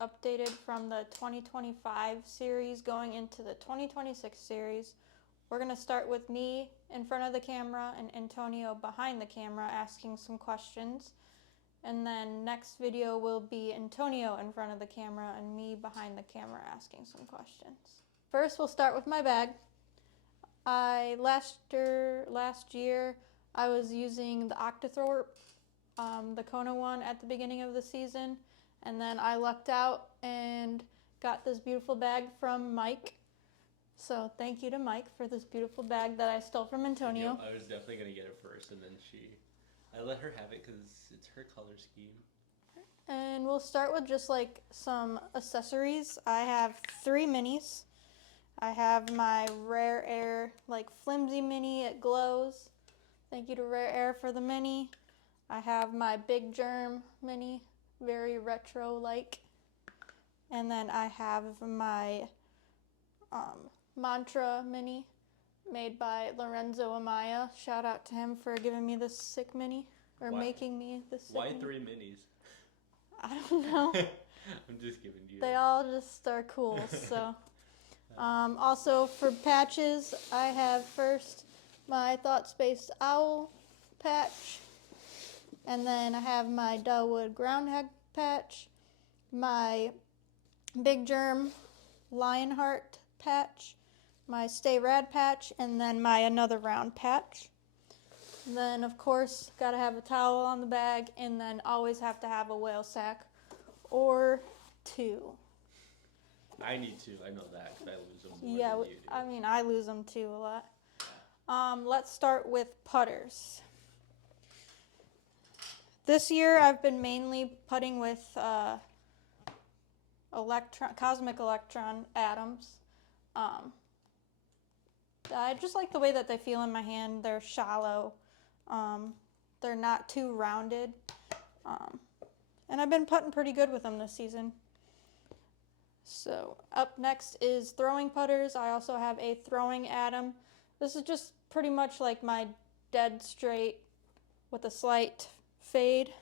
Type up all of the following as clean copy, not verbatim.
updated from the 2025 series going into the 2026 series. We're going to start with me in front of the camera and Antonio behind the camera asking some questions. And then next video will be Antonio in front of the camera and me behind the camera asking some questions. First, we'll start with my bag. Last year, I was using the Octothorpe, the Kona one at the beginning of the season. And then I lucked out and got this beautiful bag from Mike. So thank you to Mike for this beautiful bag that I stole from Antonio. Yep, I was definitely going to get it first, and then I let her have it because it's her color scheme. And we'll start with just like some accessories. I have 3 minis. I have my Rare Air like flimsy mini, it glows. Thank you to Rare Air for the mini. I have my Big Germ mini, very retro-like. And then I have my Mantra mini made by Lorenzo Amaya. Shout out to him for giving me this sick mini, or making me this sick Why mini. 3 minis? I don't know. I'm just giving you. They all just are cool, so. Also for patches, I have first my Thought Space Owl patch, and then I have my Delwood Groundhog patch, my Big Germ Lionheart patch, my Stay Rad patch, and then my Another Round patch. And then, of course, gotta have a towel on the bag, and then always have to have a whale sack or 2. I need to. I know that because I lose them more than you do. I mean, I lose them too a lot. Let's start with putters. This year, I've been mainly putting with Cosmic Electron atoms. I just like the way that they feel in my hand. They're shallow. They're not too rounded. And I've been putting pretty good with them this season. So up next is throwing putters. I also have a throwing atom. This is just pretty much like my dead straight with a slight fade.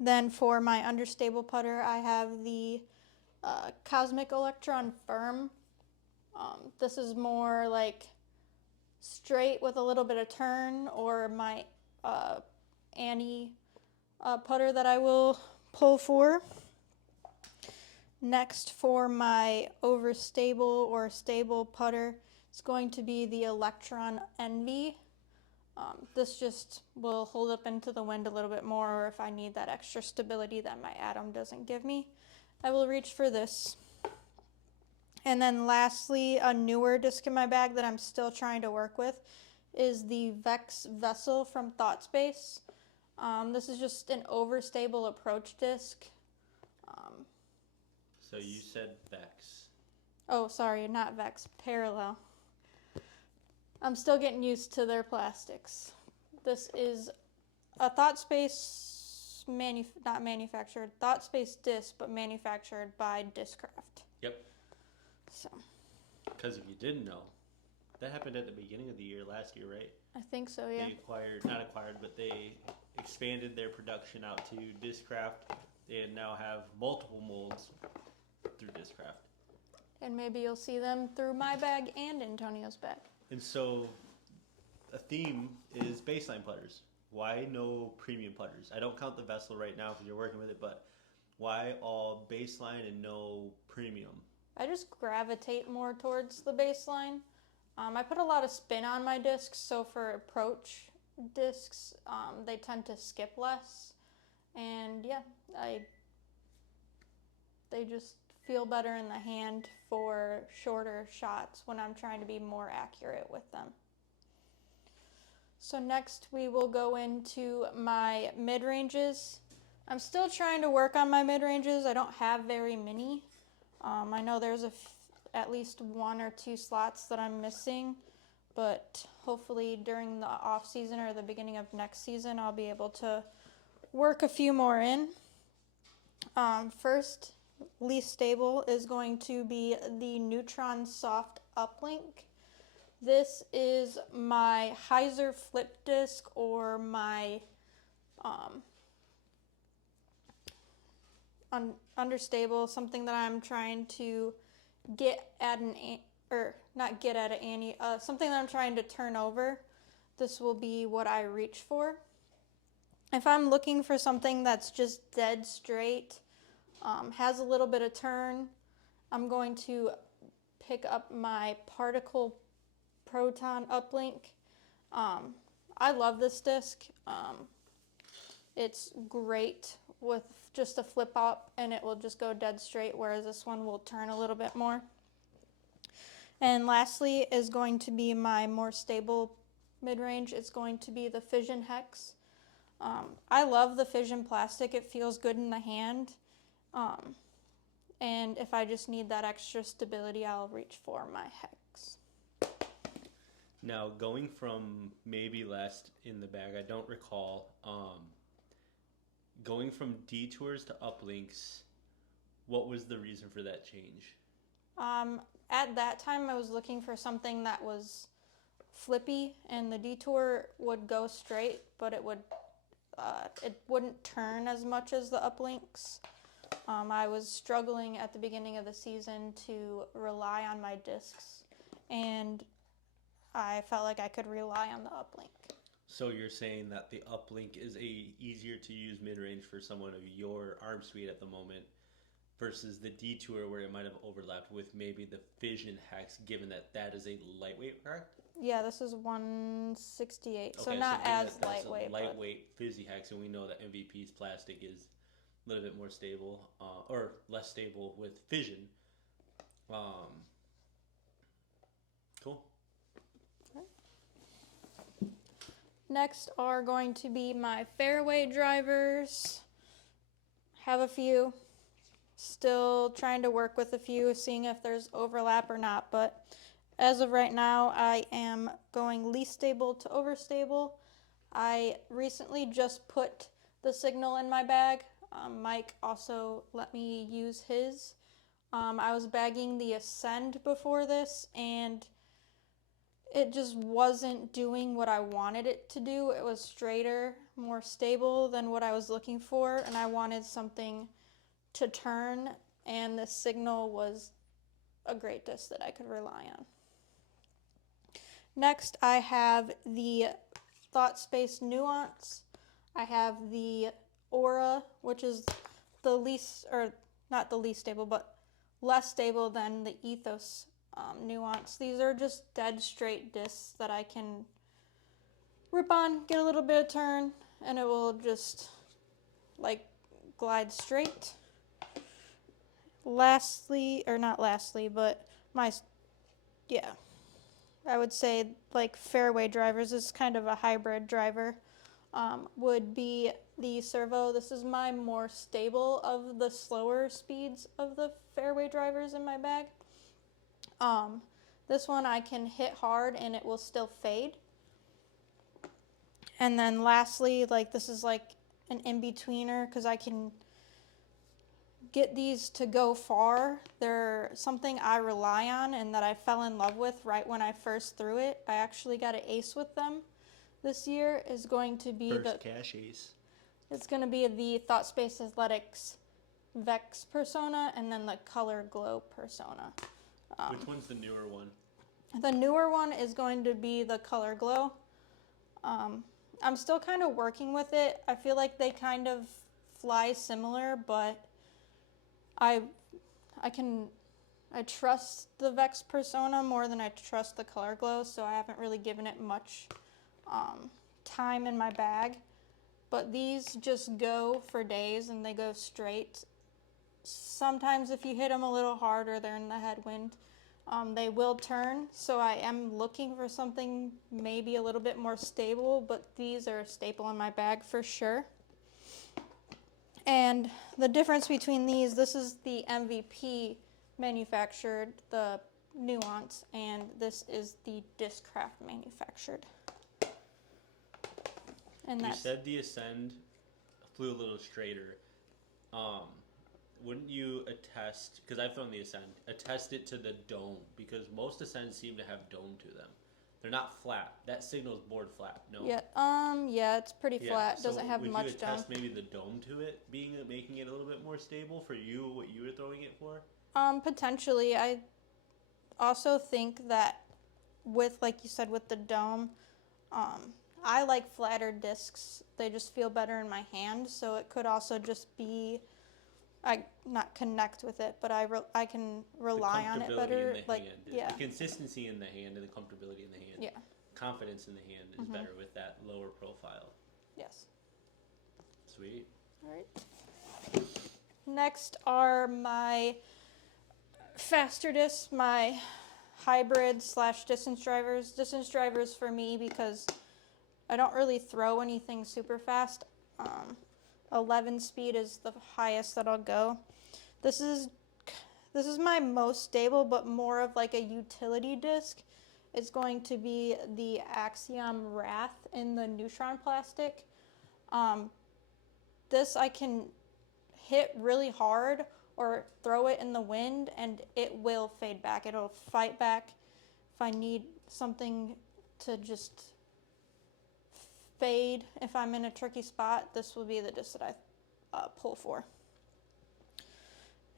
Then for my understable putter, I have the Cosmic Electron Firm. This is more like straight with a little bit of turn, or my Annie putter that I will pull for. Next, for my overstable or stable putter, it's going to be the Electron Envy. This just will hold up into the wind a little bit more, or if I need that extra stability that my atom doesn't give me, I will reach for this. And then lastly, a newer disc in my bag that I'm still trying to work with is the Vex Vessel from Thought Space. This is just an overstable approach disc. So you said Vex. Oh, sorry, not Vex, Parallel. I'm still getting used to their plastics. This is a Thought Space, not manufactured, Thought Space disc, but manufactured by Discraft. Yep. So. Because if you didn't know, that happened at the beginning of the year, last year, right? I think so, yeah. They expanded their production out to Discraft. They now have multiple molds through Discraft. And maybe you'll see them through my bag and Antonio's bag. And so a theme is baseline putters. Why no premium putters? I don't count the Vessel right now because you're working with it, but why all baseline and no premium? I just gravitate more towards the baseline. I put a lot of spin on my discs, so for approach discs, they tend to skip less. And yeah, they just feel better in the hand for shorter shots when I'm trying to be more accurate with them. So next we will go into my mid-ranges. I'm still trying to work on my mid-ranges. I don't have very many. I know there's at least 1 or 2 slots that I'm missing, but hopefully during the off season or the beginning of next season, I'll be able to work a few more in. First, least stable is going to be the Neutron Soft Uplink. This is my Heiser flip disc, or my understable, something that I'm trying to get at or not get at an ante, something that I'm trying to turn over, this will be what I reach for. If I'm looking for something that's just dead straight, has a little bit of turn, I'm going to pick up my particle proton uplink. I love this disc. It's great with just a flip up and it will just go dead straight, whereas this one will turn a little bit more. And lastly is going to be my more stable mid-range. It's going to be the Fission Hex. I love the Fission plastic. It feels good in the hand. And if I just need that extra stability, I'll reach for my Hex. Now, going from maybe last in the bag, I don't recall, going from detours to uplinks, what was the reason for that change? At that time, I was looking for something that was flippy, and the detour would go straight, but it wouldn't turn as much as the uplinks. I was struggling at the beginning of the season to rely on my discs, and I felt like I could rely on the uplink. So you're saying that the uplink is easier to use mid-range for someone of your arm speed at the moment versus the detour where it might have overlapped with maybe the Fission Hex, given that that is a lightweight, correct? Yeah, this is 168, Okay, so not given as that that's lightweight. a lightweight Fizzy Hex, and we know that MVP's plastic is a little bit more stable, or less stable with Fission. Cool. Next are going to be my fairway drivers. Have a few. Still trying to work with a few, seeing if there's overlap or not, but as of right now, I am going least stable to overstable. I recently just put the signal in my bag. Mike also let me use his. I was bagging the Ascend before this, and it just wasn't doing what I wanted it to do. It was straighter, more stable than what I was looking for, and I wanted something to turn, and the signal was a great disc that I could rely on. Next, I have the Thought Space Nuance. I have the Aura, which is the least, or not the least stable, but less stable than the Ethos Nuance. These are just dead straight discs that I can rip on, get a little bit of turn, and it will just like glide straight. Lastly, or not lastly, but I would say like fairway drivers is kind of a hybrid driver, would be the Servo. This is my more stable of the slower speeds of the fairway drivers in my bag. This one I can hit hard and it will still fade. And then lastly, like this is like an in-betweener because I can get these to go far. They're something I rely on and that I fell in love with right when I first threw it. I actually got an ace with them this year. Is going to be First cash ace. It's going to be the Thought Space Athletics Vex Persona and then the Color Glow Persona. Which one's the newer one? The newer one is going to be the Color Glow. I'm still kind of working with it. I feel like they kind of fly similar, but I trust the Vex Persona more than I trust the Color Glow, so I haven't really given it much time in my bag. But these just go for days and they go straight. Sometimes if you hit them a little harder, they're in the headwind. They will turn, so I am looking for something maybe a little bit more stable, but these are a staple in my bag for sure. And the difference between these, this is the MVP manufactured, the Nuance, and this is the Discraft manufactured. And you said the Ascend flew a little straighter. Wouldn't you attest, because I've thrown the Ascend, attest it to the dome, because most Ascends seem to have dome to them. They're not flat. That signal's board flat. No. Yeah. Yeah, it's pretty flat. So Doesn't have would much you dome. attest maybe the dome to it making it a little bit more stable for you? What you were throwing it for? Potentially. I also think that with, like you said, with the dome, I like flatter discs. They just feel better in my hand. So it could also just be, I not connect with it, but I can rely on it better. In the Like, hand. yeah. The consistency in the hand and the comfortability in the hand. Yeah. Confidence in the hand is better with that lower profile. Yes. Sweet. All right. Next are my faster discs, my hybrid / distance drivers. Distance drivers for me because I don't really throw anything super fast. 11 speed is the highest that I'll go. This is my most stable, but more of like a utility disc. It's going to be the Axiom Wrath in the neutron plastic. This I can hit really hard or throw it in the wind and it will fade back. It'll fight back. If I need something to just fade, if I'm in a tricky spot, this will be the disc that I pull for.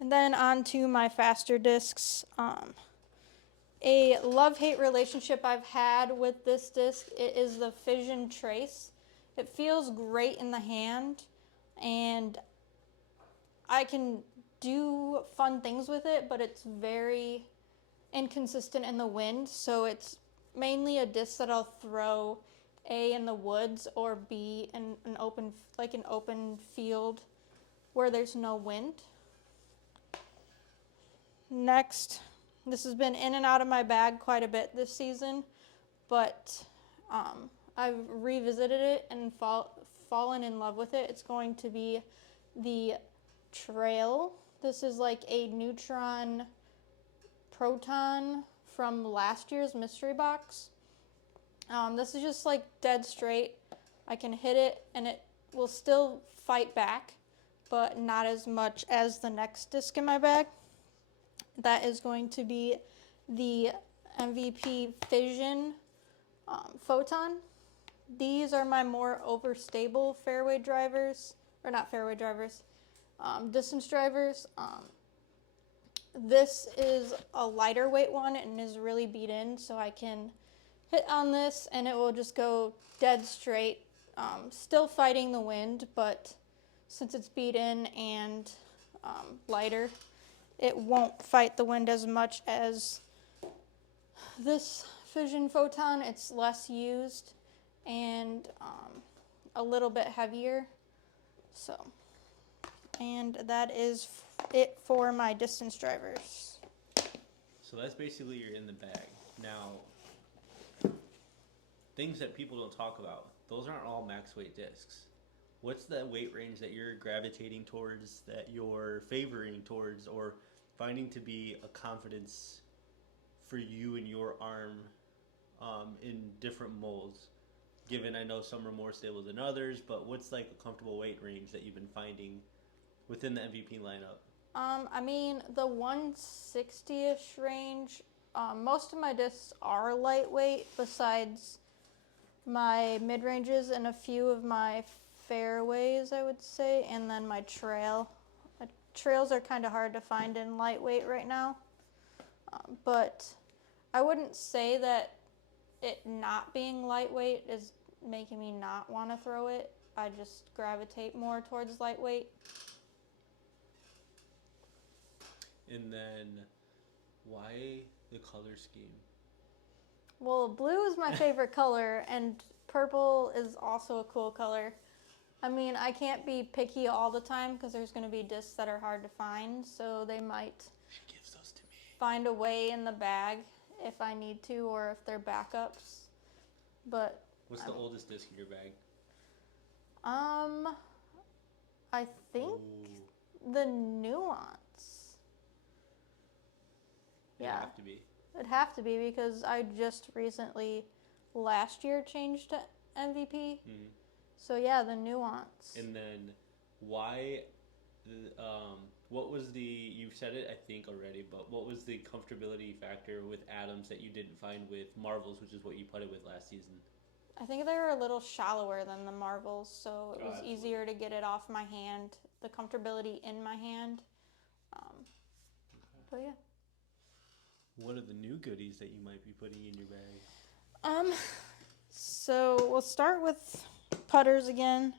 And then on to my faster discs. A love-hate relationship I've had with this disc, it is the Fission Trace. It feels great in the hand, and I can do fun things with it, but it's very inconsistent in the wind, so it's mainly a disc that I'll throw A in the woods or B in an open field where there's no wind. Next, this has been in and out of my bag quite a bit this season, but I've revisited it and fallen in love with it. It's going to be the Trail. This is like a neutron proton from last year's mystery box. This is just like dead straight. I can hit it and it will still fight back, but not as much as the next disc in my bag. That is going to be the MVP Fission Photon. These are my more overstable fairway drivers, or not fairway drivers, distance drivers. This is a lighter weight one and is really beat in, so I can hit on this and it will just go dead straight, still fighting the wind, but since it's beat in and lighter, it won't fight the wind as much as this Fission Photon. It's less used and a little bit heavier. So, and that is it for my distance drivers. So that's basically you're in the bag. Now, things that people don't talk about, those aren't all max weight discs. What's the weight range that you're gravitating towards, that you're favoring towards, or finding to be a confidence for you and your arm in different molds? Given I know some are more stable than others, but what's like a comfortable weight range that you've been finding within the MVP lineup? I mean, the 160-ish range, most of my discs are lightweight besides my mid-ranges and a few of my fairways, I would say, and then my trail. My trails are kind of hard to find in lightweight right now, but I wouldn't say that it not being lightweight is making me not want to throw it. I just gravitate more towards lightweight. And then, why the color scheme? Well, blue is my favorite color, and purple is also a cool color. I mean, I can't be picky all the time because there's going to be discs that are hard to find, so they might find a way in the bag if I need to or if they're backups. But what's the oldest disc in your bag? I think the Nuance. It'd have to be. It'd have to be because I just recently, last year, changed to MVP. So yeah, the Nuance. And then why What was you've said it I think already, but what was the comfortability factor with Adams that you didn't find with Marvels, which is what you putted with last season? I think they were a little shallower than the Marvels, so it was Absolutely. easier to get it off my hand, the comfortability in my hand. But yeah. What are the new goodies that you might be putting in your bag? So we'll start with putters again,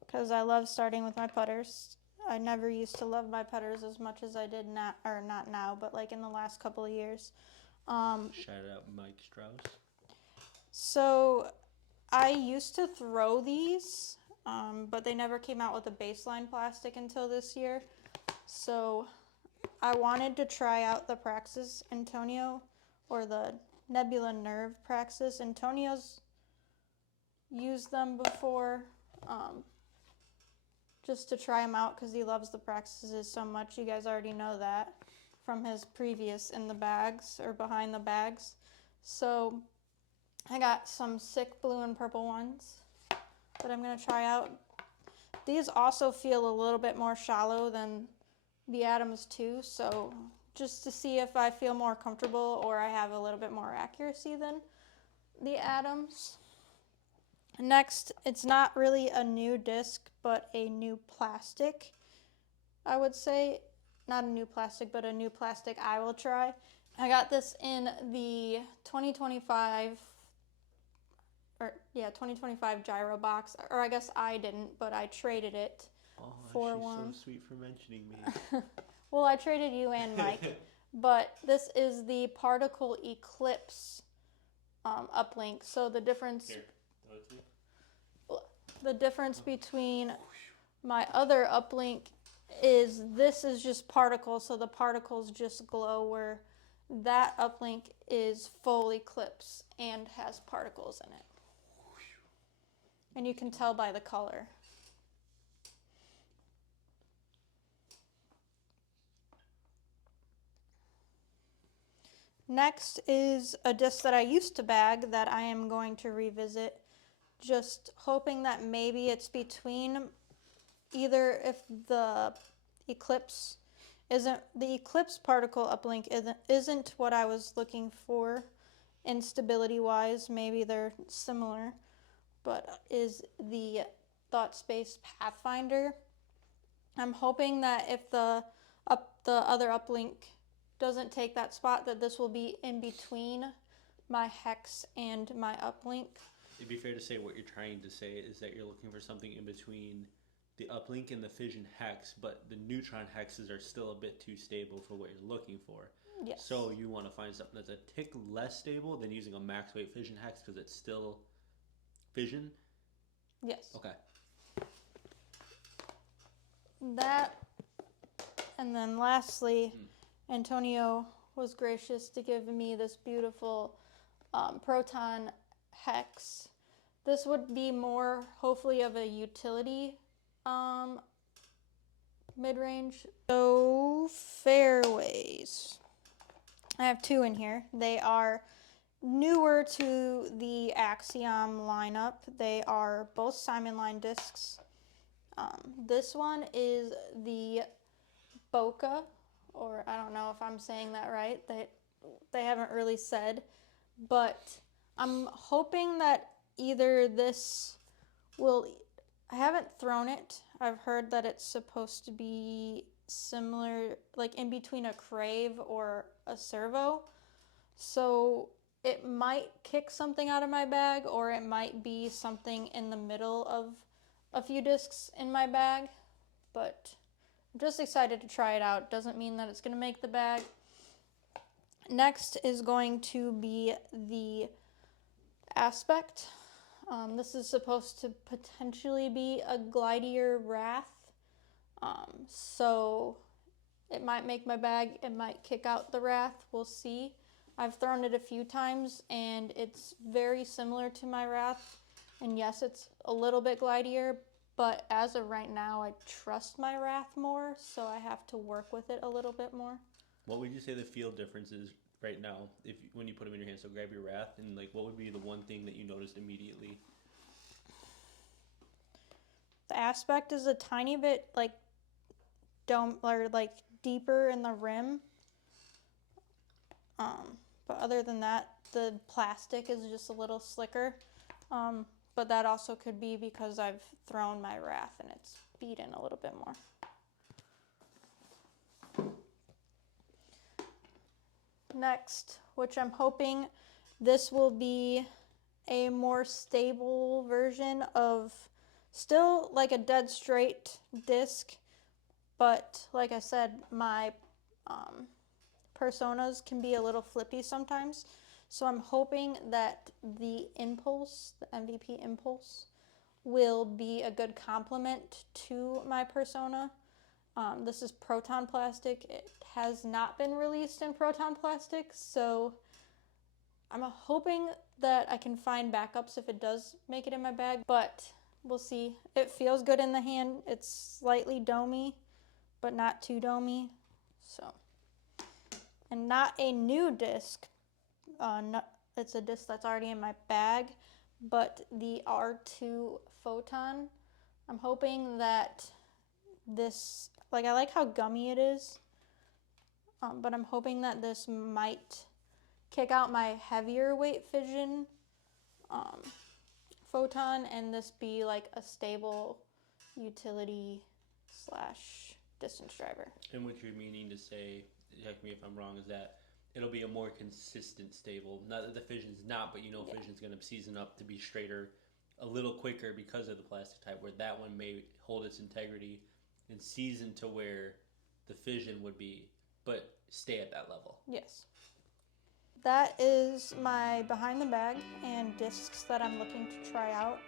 because I love starting with my putters. I never used to love my putters as much as I did not now, but like in the last couple of years. Shout out Mike Strauss. So I used to throw these, but they never came out with a baseline plastic until this year. So I wanted to try out the Praxis Antonio, or the Nebula Nerve Praxis. Antonio's used them before, just to try them out because he loves the Praxises so much. You guys already know that from his previous in the bags or behind the bags. So I got some sick blue and purple ones that I'm going to try out. These also feel a little bit more shallow than the Adams too, so just to see if I feel more comfortable or I have a little bit more accuracy than the Adams. Next, it's not really a new disc, but a new plastic, I would say. Not a new plastic, but a new plastic I will try. I got this in the 2025 gyro box, or I guess I didn't, but I traded it for she's one. so sweet for mentioning me. Well, I traded you and Mike, but this is the Particle Eclipse uplink. So the difference between my other uplink is this is just particles, so the particles just glow, where that uplink is full eclipse and has particles in it. And you can tell by the color. Next is a disc that I used to bag that I am going to revisit, just hoping that maybe it's between either if the eclipse particle uplink isn't what I was looking for instability wise, maybe they're similar, but is the Thought Space Pathfinder. I'm hoping that if the other uplink doesn't take that spot, that this will be in between my hex and my uplink. It'd be fair to say what you're trying to say is that you're looking for something in between the uplink and the fission hex, but the neutron hexes are still a bit too stable for what you're looking for. Yes. So you want to find something that's a tick less stable than using a max weight fission hex because it's still fission? Yes. Okay. That, and then lastly, Antonio was gracious to give me this beautiful proton hex. This would be more, hopefully, of a utility mid-range. So, fairways. I have two in here. They are newer to the Axiom lineup. They are both Simon line discs. This one is the Boca, or I don't know if I'm saying that right. They haven't really said, but I'm hoping that either this will. I haven't thrown it. I've heard that it's supposed to be similar, like in between a Crave or a Servo. So it might kick something out of my bag, or it might be something in the middle of a few discs in my bag, but I'm just excited to try it out. Doesn't mean that it's going to make the bag. Next is going to be the Aspect. This is supposed to potentially be a glidier Wrath, so it might make my bag, it might kick out the Wrath, we'll see. I've thrown it a few times and it's very similar to my Wrath, and yes, it's a little bit glidier, but as of right now, I trust my Wrath more, so I have to work with it a little bit more. What would you say the field difference is right now when you put them in your hand? So grab your Wrath, and like, what would be the one thing that you noticed immediately? The Aspect is a tiny bit like dome or like deeper in the rim. But other than that, the plastic is just a little slicker. But that also could be because I've thrown my wrath and it's beaten a little bit more. Next, which I'm hoping this will be a more stable version of still like a dead straight disc, but like I said, my personas can be a little flippy sometimes. So I'm hoping that the Impulse, the MVP Impulse, will be a good complement to my persona. This is Proton plastic. It has not been released in Proton plastic, so I'm hoping that I can find backups if it does make it in my bag, but we'll see. It feels good in the hand. It's slightly domey, but not too domey. So, and not a new disc. It's a disc that's already in my bag, but the R2 Photon. I'm hoping that this, like, I like how gummy it is, but I'm hoping that this might kick out my heavier weight fission Photon and this be like a stable utility / distance driver. And what you're meaning to say, check me if I'm wrong, is that it'll be a more consistent stable. Not that the fission's not, but fission's going to season up to be straighter a little quicker because of the plastic type, where that one may hold its integrity and season to where the fission would be, but stay at that level. Yes. That is my behind the bag and discs that I'm looking to try out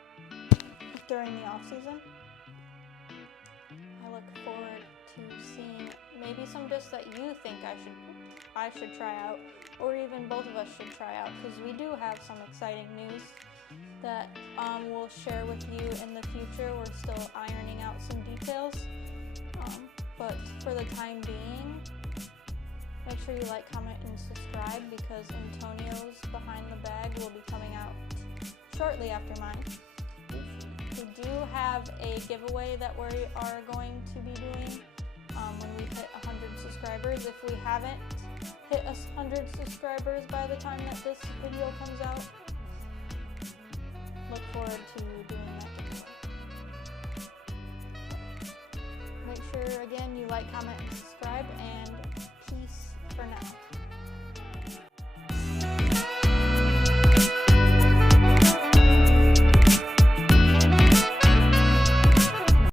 during the off season. I look forward to seeing maybe some discs that you think I should try out, or even both of us should try out, because we do have some exciting news that we'll share with you in the future. We're still ironing out some details, but for the time being, make sure you like, comment, and subscribe, because Antonio's Behind the Bag will be coming out shortly after mine. We do have a giveaway that we are going to be doing when we hit 100 subscribers. If we haven't hit 100 subscribers by the time that this video comes out, look forward to doing that giveaway. Make sure, again, you like, comment, and subscribe, and peace for now.